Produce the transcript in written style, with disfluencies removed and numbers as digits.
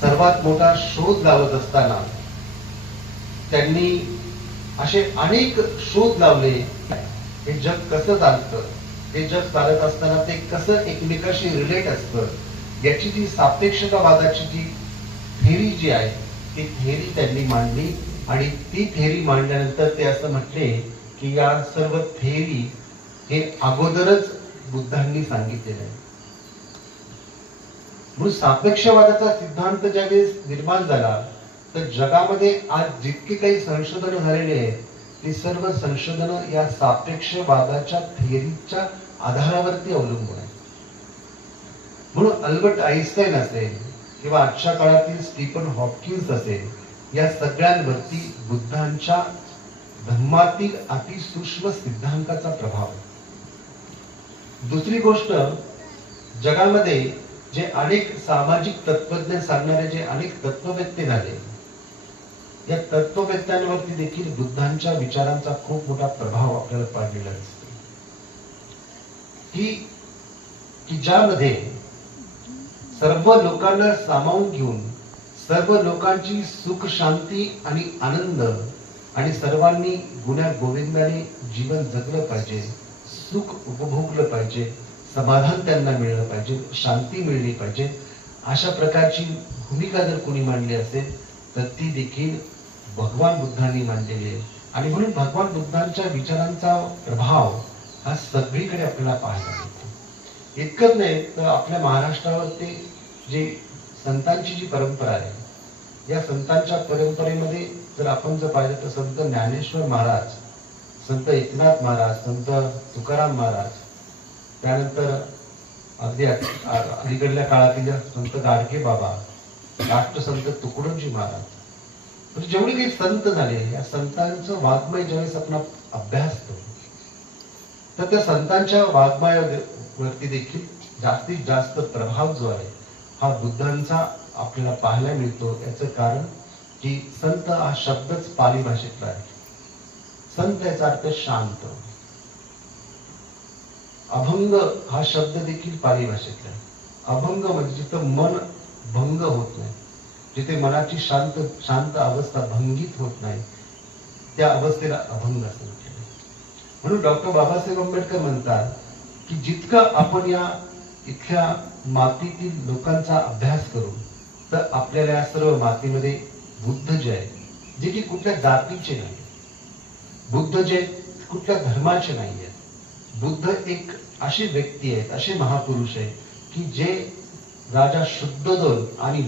सर्वात मोठा शोध लावत असताना त्यांनी असे अनेक शोध लावले. हे जग कसं चालतं, हे जग चालत असताना ते कसं एकमेकाशी रिलेट असतं, याची जी सापेक्षतावादाची जी थेरी जी आहे ती थेरी त्यांनी मांडली. आणि ती थेरी मांडल्यानंतर ते असं म्हटले की या सर्व थेरी हे अगोदरच बुद्धांनी सांगितलेलं आहे. म्हणून सापेक्षवादाचा सिद्धांत ज्यावेळेस निर्माण झाला तर जगामध्ये आज जितके काही संशोधन झालेले आहेत ती सर्व संशोधन या सापेक्षवादाच्या थिअरीच्या आधारावरती अवलंबून आहे. म्हणून अल्बर्ट आईन्स्टाईन असेल किंवा आजच्या काळातील स्टीफन हॉपकिन्स असेल, या सगळ्यांवरती बुद्धांच्या धम्मातील अतिसूक्ष्म सिद्धांताचा प्रभाव आहे. दुसरी गोष्ट, जगामध्ये जे अनेक सामाजिक तत्वज्ञ सांगणारे जे अनेक तत्ववेत्ते झाले, या तत्ववेत्त्यांवरती देखील बुद्धांच्या विचारांचा खूप मोठा प्रभाव आपल्याला पाडलेला दिसतो. की ज्यामध्ये सर्व लोकांना सामावून घेऊन सर्व लोकांची सुख शांती आणि आनंद आणि सर्वांनी गुण्या गोविंदाने जीवन जगलं पाहिजे, सुख उपभोगलं पाहिजे, समाधान त्यांना मिळलं पाहिजे, शांती मिळली पाहिजे, अशा प्रकारची भूमिका जर कोणी मांडली असेल तर ती देखील भगवान बुद्धांनी मांडलेली आहे. आणि म्हणून भगवान बुद्धांच्या विचारांचा प्रभाव हा सगळीकडे आपल्याला पाहायला मिळतो. इतकंच नाही तर आपल्या महाराष्ट्रावरती जे संतांची जी परंपरा आहे, या संतांच्या परंपरेमध्ये जर आपण जर पाहिलं तर संत ज्ञानेश्वर महाराज, संत एकनाथ महाराज, संत तुकाराम महाराज, त्यानंतर अगदी अलीकडल्या काळातील संत गाडगे बाबा, राष्ट्रसंत तुकडोजी महाराज, म्हणजे जेवढे काही संत झाले, या संतांचं वाङ्मय ज्यावेळेस आपण अभ्यासतो तर त्या संतांच्या वाङ्मयावरती देखील जास्तीत जास्त प्रभाव जो आहे हा बुद्धांचा आपल्याला पाहायला मिळतो. याचं कारण की संत हा शब्दच पाली भाषेतला आहे. संत याचा अर्थ शांत. अभंग हा शब्द देखील पाली भाषेतला आहे. अभंग म्हणजे जिथं मन भंग होत नाही, जिथे मनाची शांत अवस्था भंगित होत नाही, त्या अवस्थेला अभंग असं म्हटलेलं आहे. म्हणून डॉक्टर बाबासाहेब आंबेडकर म्हणतात की जितकं आपण या इथल्या मातीतील लोकांचा अभ्यास करू तर आपल्याला या सर्व मातीमध्ये बुद्ध जे आहे, जे की कुठल्या जातीचे नाही, बुद्ध जे कुठल्या धर्माचे नाही आहेत, बुद्ध एक अशी व्यक्ती आहेत, असे महापुरुष आहेत की जे राजा शुद्धोदन आणि